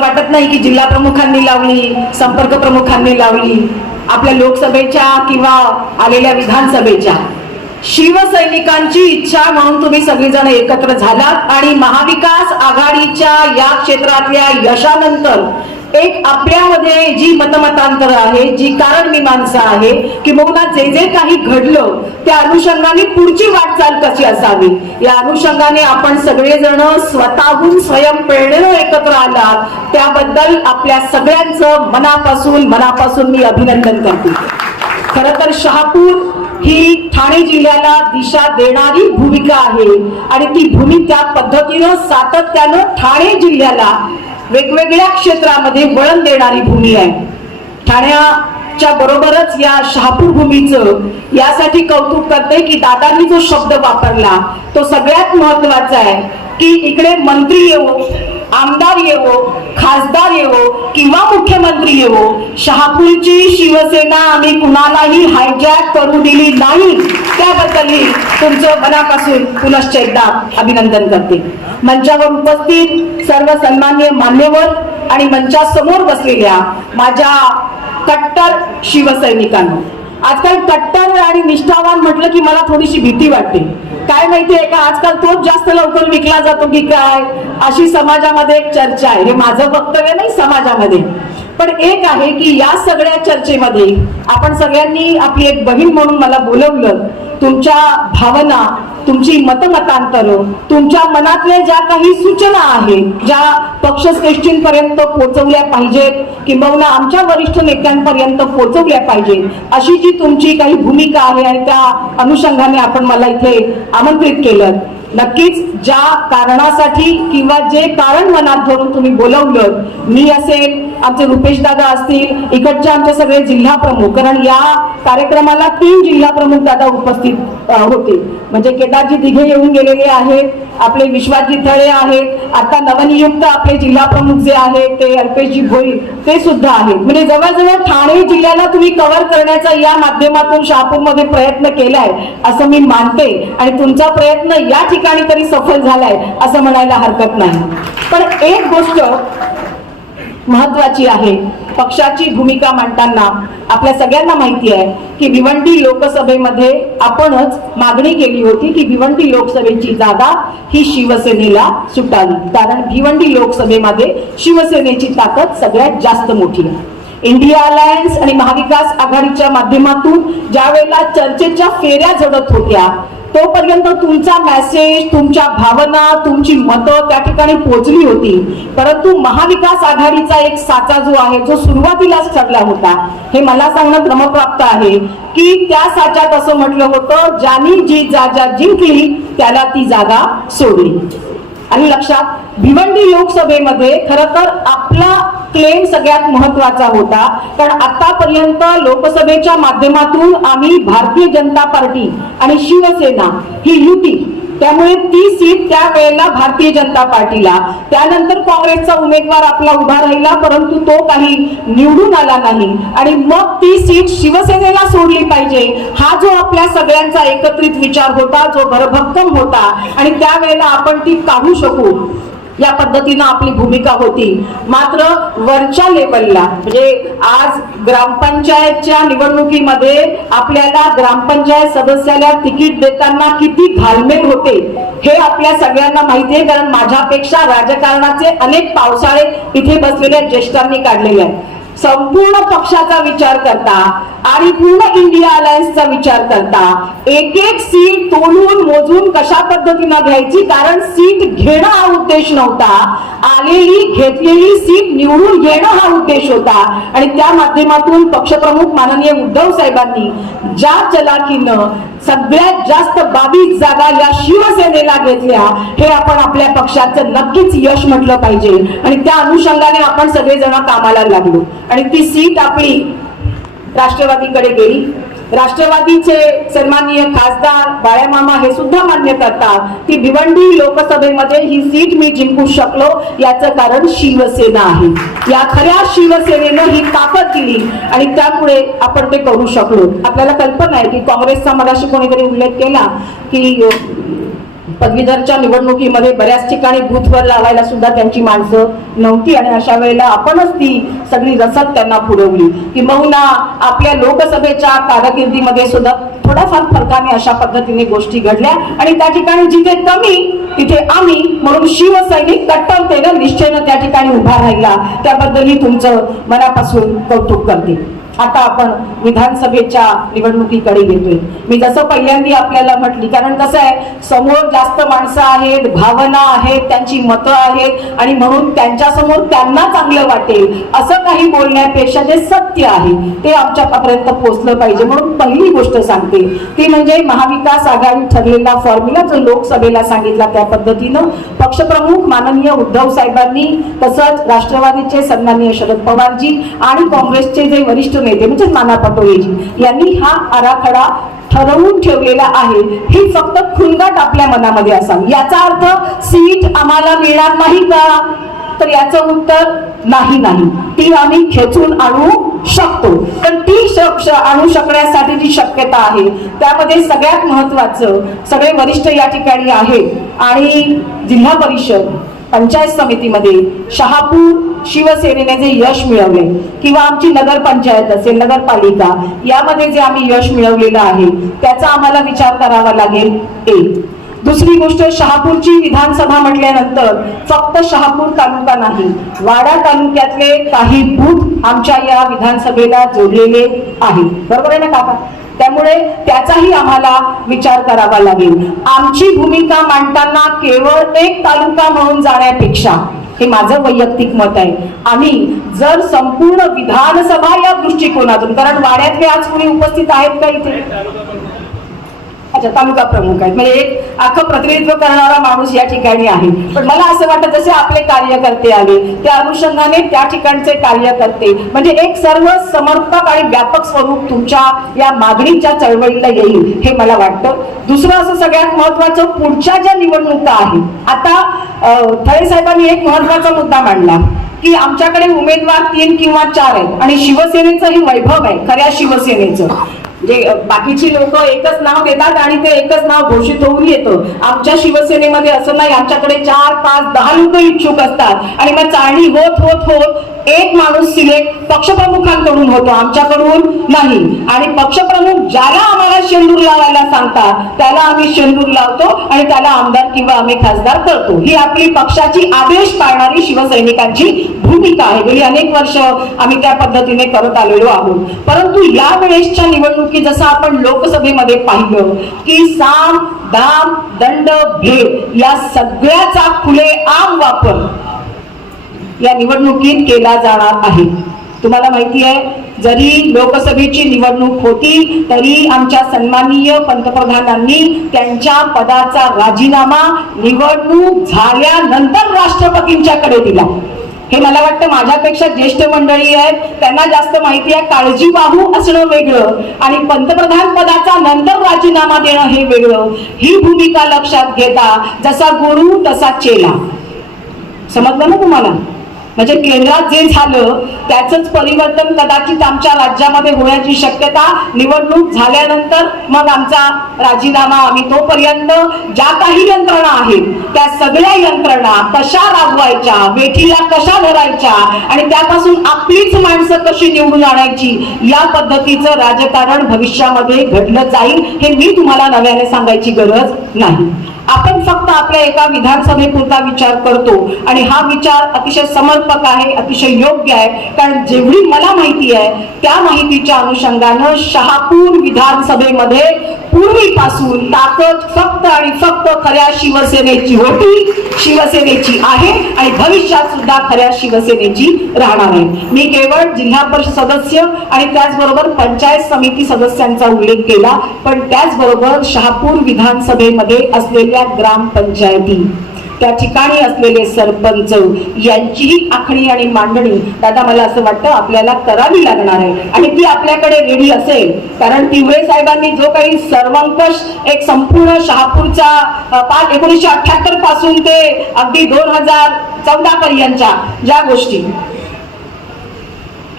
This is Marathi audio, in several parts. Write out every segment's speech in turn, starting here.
वाटत नाही की जिल्हा प्रमुखांनी लावली संपर्क प्रमुखांनी लावली आपल्या लोकसभेच्या किंवा आलेल्या विधानसभेच्या शिवसैनिकांची इच्छा म्हणून तुम्ही सगळेजण एकत्र झालात आणि महाविकास आघाडीच्या या क्षेत्रातल्या यशानंतर एक आपल्यामध्ये जी मतमतांतर आहे जी कारण मीमांसा आहे किंबहुना जे जे काही घडलं त्या अनुषंगाने पुढची वाटचाल कशी असावी या अनुषंगाने आपण सगळेजण स्वतःहून प्रेरणेनं एकत्र आलात त्याबद्दल आपल्या सगळ्यांचं मनापासून मनापासून मी अभिनंदन करते खर तर शहापूर ही ठाणे जिल्ह्याला दिशा देणारी भूमिका आहे आणि ती भूमिका पद्धतीनं सातत्यानं ठाणे जिल्ह्याला वेगवेगळ्या क्षेत्रामध्ये वळण देणारी भूमी आहे ठाण्याच्या बरोबरच या शहापूर भूमीचं यासाठी कौतुक करते की दादांनी जो शब्द वापरला तो सगळ्यात महत्वाचा आहे की इकडे मंत्री येवो आमदार येवो खासदार येवो किंवा मुख्यमंत्री येवो शहापूरची शिवसेना आम्ही कुणालाही हायजॅक करू दिली नाही त्याबद्दलही तुमचं मनापासून पुनश्च एकदा अभिनंदन करते मंचावर उपस्थित सर्व सन्मान्य मान्यवर आणि मंचासमोर बसलेल्या माझ्या कट्टर शिवसैनिकांना आजकाल कट्टर आणि निष्ठावान म्हटलं की मला थोडीशी भीती वाटते काय माहितीये का आजकाल तोच जास्त लवकर विकला जातो की काय अशी समाजामध्ये एक चर्चा आहे हे माझं वक्तव्य नाही समाजामध्ये पण एक आहे की या सगळ्या चर्चेमध्ये आपण सगळ्यांनी आपली एक बहीण म्हणून मला बोलवलं तुमच्या भावना तुमची मतमतांतर तुमच्या मनातल्या ज्या काही सूचना आहेत ज्या पक्षश्रेष्ठींपर्यंत पोहोचवल्या पाहिजेत किंबहुना आमच्या वरिष्ठ नेत्यांपर्यंत पोहोचवल्या पाहिजे अशी जी तुमची काही भूमिका आहे आणि त्या अनुषंगाने आपण मला इथे आमंत्रित केलं नक्कीच ज्या कारणासाठी किंवा जे कारण मनात धरून तुम्ही बोलवलं मी असेल आमचे रुपेश दादा असतील इकडचे आमचे सगळे जिल्हा प्रमुख कारण या कार्यक्रमाला तीन जिल्हा प्रमुख दादा उपस्थित होते म्हणजे केदारजी दिघे येऊन गेलेले आहेत आपले विश्वाजी थळे आहेत आता नवनियुक्त आपले जिल्हा प्रमुख जे आहेत ते अल्पेशजी भोई ते सुद्धा आहेत म्हणजे जवळजवळ ठाणे जिल्ह्याला तुम्ही कव्हर करण्याचा या माध्यमातून शहापूरमध्ये प्रयत्न केलाय असं मी मानते आणि तुमचा प्रयत्न या ठिकाणी ठिकाणी तरी सफल झालाय असं म्हणायला हरकत नाही पण एक गोष्ट महत्वाची आहे पक्षाची भूमिका मांडताना आपल्या सगळ्यांना माहिती आहे की भिवंडी लोकसभेमध्ये आपणच मागणी केली होती की भिवंडी लोकसभेची जागा ही शिवसेनेला सुटावी कारण भिवंडी लोकसभेमध्ये शिवसेनेची ताकद सगळ्यात जास्त मोठी आहे इंडिया अलायन्स आणि महाविकास आघाडीच्या माध्यमातून ज्या वेळेला चर्चेच्या फेऱ्या झडत होत्या तोपर्यंत तुमचा मेसेज तुमच्या भावना तुमची मतं त्या ठिकाणी पोचली होती परंतु महाविकास आघाडीचा एक साचा जो आहे जो सुरुवातीलाच ठरला होता हे मला सांगणं क्रमप्राप्त आहे की त्या साच्यात असं म्हटलं होतं ज्यानी जी जागा जिंकली त्याला ती जागा सोडली आणि लक्षात भिवंडी लोकसभेमध्ये खर तर आपला क्लेम सगळ्यात महत्वाचा होता कारण आतापर्यंत लोकसभेच्या माध्यमातून आम्ही भारतीय जनता पार्टी आणि शिवसेना ही युती त्यामुळे ती सीट त्या वेळेला भारतीय जनता पार्टीला त्यानंतर काँग्रेसचा उमेदवार आपला उभा राहिला परंतु तो काही निवडून आला नाही आणि मग ती सीट शिवसेनेला सोडली पाहिजे हा जो आपल्या सगळ्यांचा एकत्रित विचार होता जो भरभक्कम होता आणि त्यावेळेला आपण ती काढू शकू या पद्धतीनं आपली भूमिका होती मात्र वरच्या लेवलला म्हणजे आज ग्रामपंचायतच्या निवडणुकीमध्ये आपल्याला ग्रामपंचायत सदस्याला तिकीट देताना किती घालमेल होते हे आपल्या सगळ्यांना माहिती आहे कारण माझ्यापेक्षा राजकारणाचे अनेक पावसाळे इथे बसलेल्या ज्येष्ठांनी काढलेले आहेत संपूर्ण पक्षाचा विचार करता आणि पूर्ण इंडिया अलायन्सचा विचार करता एक एक सीट तोडून मोजून कशा पद्धतीनं घ्यायची कारण सीट घेणं हा उद्देश नव्हता आलेली घेतलेली सीट निवडून घेणं हा उद्देश होता आणि त्या माध्यमातून पक्षप्रमुख माननीय उद्धव साहेबांनी ज्या चलाकीनं सगळ्यात जास्त बाबी जागा या शिवसेनेला घेतल्या हे आपण आपल्या पक्षाचं नक्कीच यश म्हटलं पाहिजे आणि त्या अनुषंगाने आपण सगळेजण कामाला लागलो आणि ती सीट आपली राष्ट्रवादीकडे गेली राष्ट्रवादीचे सन्माननीय खासदार बाळ्यामामा हे सुद्धा मान्य करतात की भिवंडी लोकसभेमध्ये ही सीट मी जिंकू शकलो याचं कारण शिवसेना आहे या खऱ्या शिवसेनेनं ही ताकद दिली आणि त्यामुळे आपण ते करू शकलो आपल्याला कल्पना आहे की काँग्रेसचा मगाशी कोणीतरी उल्लेख केला की पदवीधरच्या निवडणुकीमध्ये बऱ्याच ठिकाणी बूथवर लावायला सुद्धा त्यांची माणसं नव्हती आणि अशा वेळेला आपणच ती सगळी रसद त्यांना पुरवली की किंबहुना आपल्या लोकसभेच्या कारकिर्दीमध्ये सुद्धा थोडाफार फरकाने अशा पद्धतीने गोष्टी घडल्या आणि त्या ठिकाणी जिथे कमी तिथे आम्ही म्हणून शिवसैनिक कट्टरतेनं निश्चयनं त्या ठिकाणी उभा राहिला त्याबद्दल मी तुमचं मनापासून कौतुक करते आता आपण विधानसभेच्या निवडणुकीकडे येतोय मी जसं पहिल्यांदा आपल्याला म्हटली कारण कसं आहे समोर जास्त माणसं आहेत भावना आहेत त्यांची मतं आहेत आणि म्हणून त्यांच्यासमोर त्यांना चांगलं वाटेल असं काही बोलण्यापेक्षा जे सत्य आहे ते आमच्यापर्यंत पोचलं पाहिजे म्हणून पहिली गोष्ट सांगते ती म्हणजे महाविकास आघाडी ठरलेला फॉर्म्युला जो लोकसभेला सांगितला त्या पद्धतीनं पक्षप्रमुख माननीय उद्धव साहेबांनी तसंच राष्ट्रवादीचे सन्माननीय शरद पवारजी आणि काँग्रेसचे जे वरिष्ठ नेते म्हणजे नाना पटोलेजी यांनी हा आराखडा ठरवून ठेवलेला आहे ही फक्त खुलगाट आपल्या मनामध्ये असावी याचा अर्थ सीट आम्हाला मिळणार नाही का तर याचं उत्तर नाही नाही ती आम्ही खेचून आणू शकतो पण ती आणू शकण्यासाठी जी शक्यता आहे त्यामध्ये सगळ्यात महत्वाचं सगळे वरिष्ठ या ठिकाणी आहेत आणि जिल्हा परिषद पंचायत समितीमध्ये शहापूर शिवसेनेने जे यश मिळवले किंवा आमची नगरपंचायत असेल नगरपालिका यामध्ये जे आम्ही यश मिळवलेलं आहे त्याचा आम्हाला विचार करावा लागेल एक दुसरी गोष्ट शहापूरची विधानसभा म्हटल्यानंतर फक्त शहापूर तालुका नाही वाडा तालुक्यातले काही बूथ आमच्या या विधानसभेला जोडलेले आहेत बरोबर आहे ना काका त्यामुळे त्याचाही आम्हाला विचार करावा लागेल आमची भूमिका मांडताना केवळ एक तालुका म्हणून जाण्यापेक्षा हे माझं वैयक्तिक मत आहे आम्ही जर संपूर्ण विधानसभा या दृष्टिकोनातून कारण वाड्यातले आज कोणी उपस्थित आहेत का इथे तालुका प्रमुख आहेत म्हणजे एक अख्खं प्रतिनिधित्व करणारा माणूस या ठिकाणी आहे पण मला असं वाटतं जसे आपले कार्यकर्ते आले त्या अनुषंगाने त्या ठिकाणचे कार्यकर्ते म्हणजे एक सर्व समर्पक आणि व्यापक स्वरूप तुमच्या या मागणीच्या चळवळीला येईल हे मला वाटतं दुसरं असं सगळ्यात महत्वाचं पुढच्या ज्या निवडणुका आहेत आता थळे साहेबांनी एक महत्वाचा मुद्दा मांडला की आमच्याकडे उमेदवार तीन किंवा चार आहेत आणि शिवसेनेचं ही वैभव आहे खऱ्या शिवसेनेचं जे बाकीची लोक एकच नाव देतात आणि ते एकच नाव घोषित होऊन येतं आमच्या शिवसेनेमध्ये असं नाही आमच्याकडे चार पाच दहा लोक इच्छुक असतात आणि मग चाळणी होत होत होत एक माणूस सिलेक्ट पक्षप्रमुखांकडून होतो आमच्याकडून नाही आणि पक्षप्रमुख ज्याला आम्हाला शेंदूर लावायला सांगतात त्याला आम्ही शेंदूर लावतो आणि त्याला आमदार किंवा आम्ही खासदार करतो ही आपली पक्षाची आदेश पाळणारी शिवसैनिकांची भूमिका आहे गेली अनेक वर्ष आम्ही त्या पद्धतीने करत आलेलो आहोत परंतु वेळेसच्या निवडणुकीत की जसं आपण लोकसभेमध्ये पाहिलं की साम दाम दंड भेद या सगळ्याचा खुले आम वापर या निवडणुकीत केला जाणार आहे तुम्हाला माहिती आहे जरी लोकसभेची निवडणूक होती तरी आमच्या सन्माननीय पंतप्रधानांनी त्यांच्या पदाचा राजीनामा निवडणूक झाल्यानंतर राष्ट्रपतींच्याकडे दिला हे मला वाटतं माझ्यापेक्षा ज्येष्ठ मंडळी आहेत त्यांना जास्त माहिती आहे काळजी वाहू असणं वेगळं आणि पंतप्रधान पदाचा नंतर राजीनामा देणं हे वेगळं ही भूमिका लक्षात घेता जसा गुरु तसा चेला समजलं ना तुम्हाला म्हणजे केंद्रात जे झालं त्याच परिवर्तन कदाचित आमच्या राज्यामध्ये होण्याची शक्यता निवडणूक झाल्यानंतर मग आमचा राजीनामा आम्ही तोपर्यंत ज्या काही यंत्रणा आहेत त्या सगळ्या यंत्रणा कशा राबवायच्या वेठीला कशा धरायच्या आणि त्यापासून आपलीच माणसं कशी निवडून आणायची या पद्धतीचं राजकारण भविष्यामध्ये घडलं जाईल हे मी तुम्हाला नव्याने सांगायची गरज नाही आपण फक्त आपल्या एका विधानसभेपुरता विचार करतो आणि हा विचार अतिशय समर्पक आहे अतिशय योग्य आहे कारण जेवढी मला माहिती आहे त्या माहितीच्या अनुषंगानं शहापूर विधानसभेमध्ये पूर्वीपासून ताकद फक्त आणि फक्त खऱ्या शिवसेनेची होती शिवसेनेची आहे आणि भविष्यात सुद्धा खऱ्या शिवसेनेची राहणार आहे मी केवळ जिल्हा परिषद सदस्य आणि त्याचबरोबर पंचायत समिती सदस्यांचा उल्लेख केला पण त्याचबरोबर शहापूर विधानसभेमध्ये असलेले असलेल्या ग्रामपंचायती त्या ठिकाणी असलेले सरपंच यांचीही आखणी आणि मांडणी दादा मला असं वाटतं आपल्याला करावी लागणार आहे आणि ती आपल्याकडे रेडी असेल कारण तिवरे साहेबांनी जो काही सर्वंकष एक संपूर्ण शहापूरचा पाच एकोणीसशे अठ्याहत्तर पासून ते अगदी दोन हजार चौदा पर्यंतच्या ज्या गोष्टी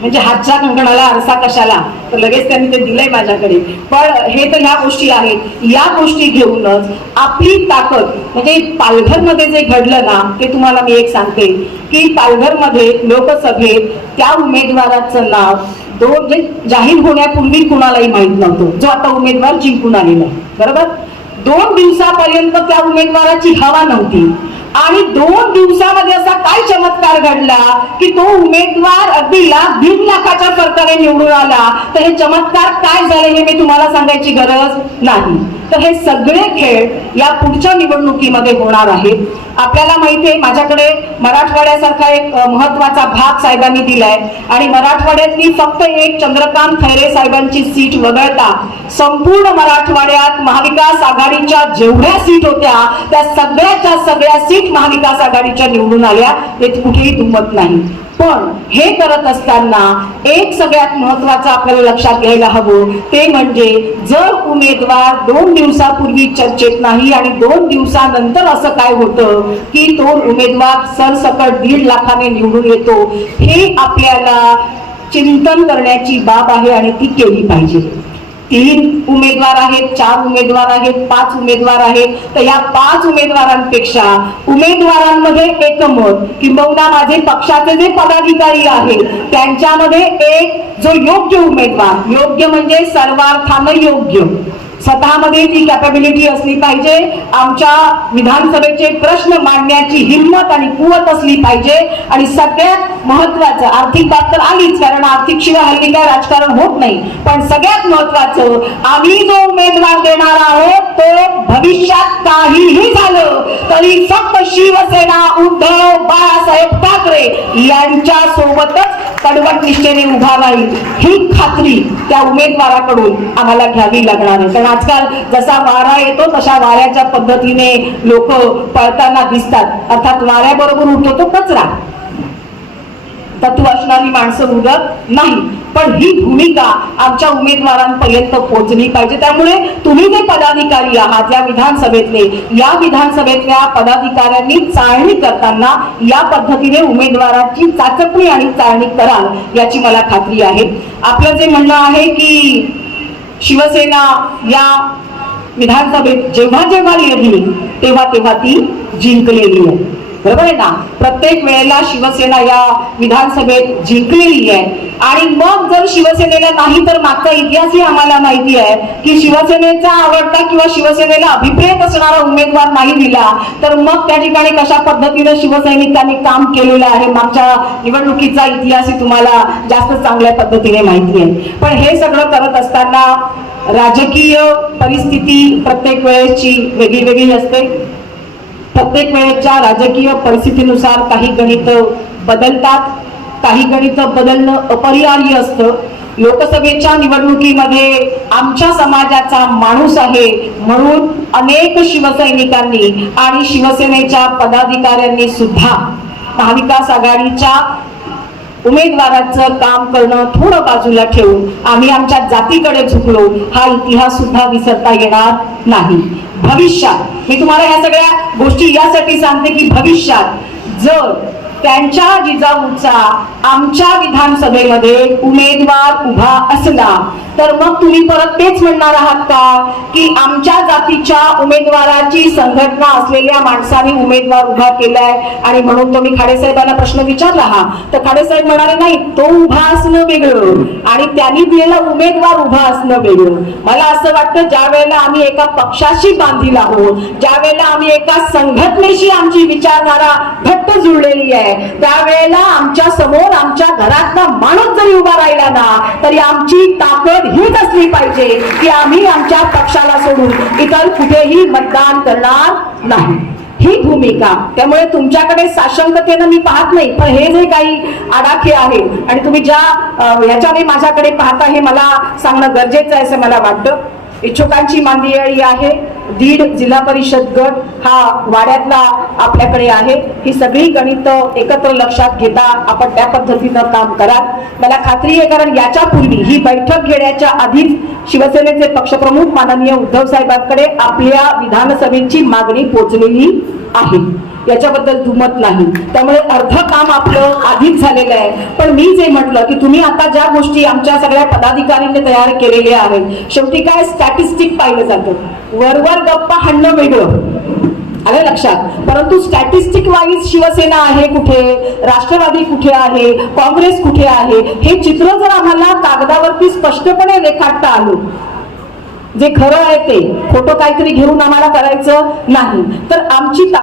म्हणजे हातच्या कंकणाला आरसा कशाला तर लगेच त्यांनी ते दिलंय माझ्याकडे पण हे तर ह्या गोष्टी आहेत या गोष्टी घेऊनच आपली ताकद म्हणजे पालघरमध्ये जे घडलं ना ते तुम्हाला मी एक सांगते की पालघरमध्ये लोकसभेत त्या उमेदवाराचं नाव दोन म्हणजे जाहीर होण्यापूर्वी कुणालाही माहीत नव्हतं जो आता उमेदवार जिंकून आलेला बरोबर दोन दिवसापर्यंत त्या उमेदवाराची हवा नव्हती आणि दोन दिवसामध्ये असा काय चमत्कार घडला की तो उमेदवार अगदी लाख दीड लाखाच्या फरकाने निवडून आला तर हे चमत्कार काय झाले हे मी तुम्हाला सांगायची गरज नाही तर हे सगळे खेळ या पुढच्या निवडणुकीमध्ये होणार आहेत आपल्याला माहिती आहे माझ्याकडे मराठवाड्यासारखा एक महत्वाचा भाग साहेबांनी दिलाय आणि मराठवाड्यातली फक्त एक चंद्रकांत खैरे साहेबांची सीट वगळता संपूर्ण मराठवाड्यात महाविकास आघाडीच्या जेवढ्या सीट होत्या त्या सगळ्याच्या सगळ्या सीट महाविकास आघाडीच्या निवडून आल्या हे कुठेही दुमत नाही पण हे करत असताना एक सगळ्यात महत्वाचं आपल्याला लक्षात घ्यायला हवं ते म्हणजे जर उमेदवार दोन दिवसापूर्वी चर्चेत नाही आणि दोन दिवसानंतर असं काय होतं की तो उमेदवार सरसकट दीड लाखाने निवडून येतो हे आपल्याला चिंतन करण्याची बाब आहे आणि ती केली पाहिजे तीन उमेदवार आहेत चार उमेदवार आहेत पाच उमेदवार आहेत तर या पाच उमेदवारांपेक्षा उमेदवारांमध्ये एकमत किंबहुना माझे पक्षाचे जे पदाधिकारी आहेत त्यांच्यामध्ये एक जो योग्य उमेदवार योग्य म्हणजे सर्वार्थानं योग्य स्वतःमध्ये ती कॅपेबिलिटी असली पाहिजे आमच्या विधानसभेचे प्रश्न मांडण्याची हिंमत आणि कुवत असली पाहिजे आणि सगळ्यात महत्वाचं आर्थिक बाब तर आलीच कारण आर्थिक शिवाय हल्ली काय राजकारण होत नाही पण सगळ्यात महत्वाचं आम्ही जो उमेदवार देणार आहोत तो भविष्यात काहीही झालं तरी फक्त शिवसेना उद्धव बाळासाहेब ठाकरे यांच्या सोबतच कडवट निष्ठेने उभा राहील ही खात्री त्या उमेदवाराकडून आम्हाला घ्यावी लागणार आहे कारण आजकाल जसा वारा येतो तशा वाऱ्याच्या पद्धतीने लोक पळताना दिसतात अर्थात वाऱ्याबरोबर उठतो तो कचरा तत्व असणारी माणसं उडत नाही पण ही भूमिका आमच्या उमेदवारांपर्यंत पोहोचली पाहिजे त्यामुळे तुम्ही जे पदाधिकारी आहात या विधानसभेतले या विधानसभेतल्या पदाधिकाऱ्यांनी चाळणी करताना या पद्धतीने उमेदवाराची चाचपणी आणि चाळणी कराल याची मला खात्री आहे आपलं जे म्हणणं आहे की शिवसेना या विधानसभेत जेव्हा जेव्हा येईल तेव्हा तेव्हा ती जिंकलेली आहे बरोबर आहे ना प्रत्येक वेळेला शिवसेना या विधानसभेत जिंकलेली आहे आणि मग जर शिवसेनेला नाही तर मागचा इतिहासही आम्हाला माहिती आहे की शिवसेनेचा आवडता किंवा शिवसेनेला अभिप्रेत असणारा उमेदवार नाही दिला तर मग त्या ठिकाणी कशा पद्धतीने शिवसैनिकांनी काम केलेलं आहे मागच्या निवडणुकीचा इतिहासही तुम्हाला जास्त चांगल्या पद्धतीने माहिती आहे पण हे सगळं करत असताना राजकीय परिस्थिती प्रत्येक वेळेची वेगळी वेगळी असते प्रत्येक वेळेच्या राजकीय परिस्थितीनुसार काही गणित बदलतात काही गणित बदलणं अपरिहार्य असत लोकसभेच्या निवडणुकीमध्ये आमच्या समाजाचा माणूस आहे म्हणून अनेक शिवसैनिकांनी आणि शिवसेनेच्या पदाधिकाऱ्यांनी सुद्धा महाविकास आघाडीच्या उमेदवारांचं काम करणं थोडं बाजूला ठेवून आम्ही आमच्या जातीकडे झुकलो हा इतिहास सुद्धा विसरता येणार नाही भविष्यात मी तुम्हाला ह्या सगळ्या गोष्टी यासाठी सांगते की भविष्यात जर त्यांच्या जिजाऊचा आमच्या विधानसभेमध्ये उमेदवार उभा असला तर मग तुम्ही परत तेच म्हणणार आहात का की आमच्या जातीच्या उमेदवाराची संघटना असलेल्या माणसाने उमेदवार उभा केलाय आणि म्हणून तुम्ही खाडेसाहेबांना साहेबांना प्रश्न विचारला हा तर खाडेसाहेब साहेब म्हणाले नाही तो उभा असणं वेगळं आणि त्यांनी दिलेला उमेदवार उभा असणं वेगळं मला असं वाटतं ज्या वेळेला आम्ही एका पक्षाशी बांधील आहोत ज्या वेळेला आम्ही एका संघटनेशी आमची विचारधारा घट्ट जुळलेली आहे त्यावेळेला आमच्या समोर आमच्या घरातला माणूस जरी उभा राहिला ना तरी आमची ताकद हीच असली पाहिजे की आम्ही आमच्या पक्षाला सोडून इतर कुठेही मतदान करणार नाही ही भूमिका त्यामुळे तुमच्याकडे साशंकतेनं मी पाहत नाही पण हे जे काही आडाखे आहेत आणि तुम्ही ज्या ह्याच्याने माझ्याकडे पाहता हे मला सांगणं गरजेचं आहे असं मला वाटतं इच्छुकांची मांदियाळी आहे दीड जिल्हा परिषद गट हा वाड्यातला आपल्याकडे आहे ही सगळी गणित एकत्र लक्षात घेता आपण त्या पद्धतीनं काम करा मला खात्री आहे कारण याच्या पूर्वी ही बैठक घेण्याच्या आधीच शिवसेनेचे पक्षप्रमुख माननीय उद्धव साहेबांकडे आपल्या विधानसभेची मागणी पोचलेली आहे याच्याबद्दल दुमत नाही त्यामुळे अर्ध काम आपलं आधीच झालेलं आहे पण मी जे म्हटलं की तुम्ही आता ज्या गोष्टी आमच्या सगळ्या पदाधिकाऱ्यांनी तयार केलेल्या आहेत शेवटी काय स्टॅटिस्टिक पाहिलं जातं वरवर गप्पा हाणणं वेगळं आलं लक्षात परंतु स्टॅटिस्टिक वाईज शिवसेना आहे कुठे राष्ट्रवादी कुठे आहे काँग्रेस कुठे आहे हे चित्र जर आम्हाला कागदावरती स्पष्टपणे रेखाटता आलं जे खरं आहे ते फोटो काहीतरी घेऊन आम्हाला करायचं नाही तर आमची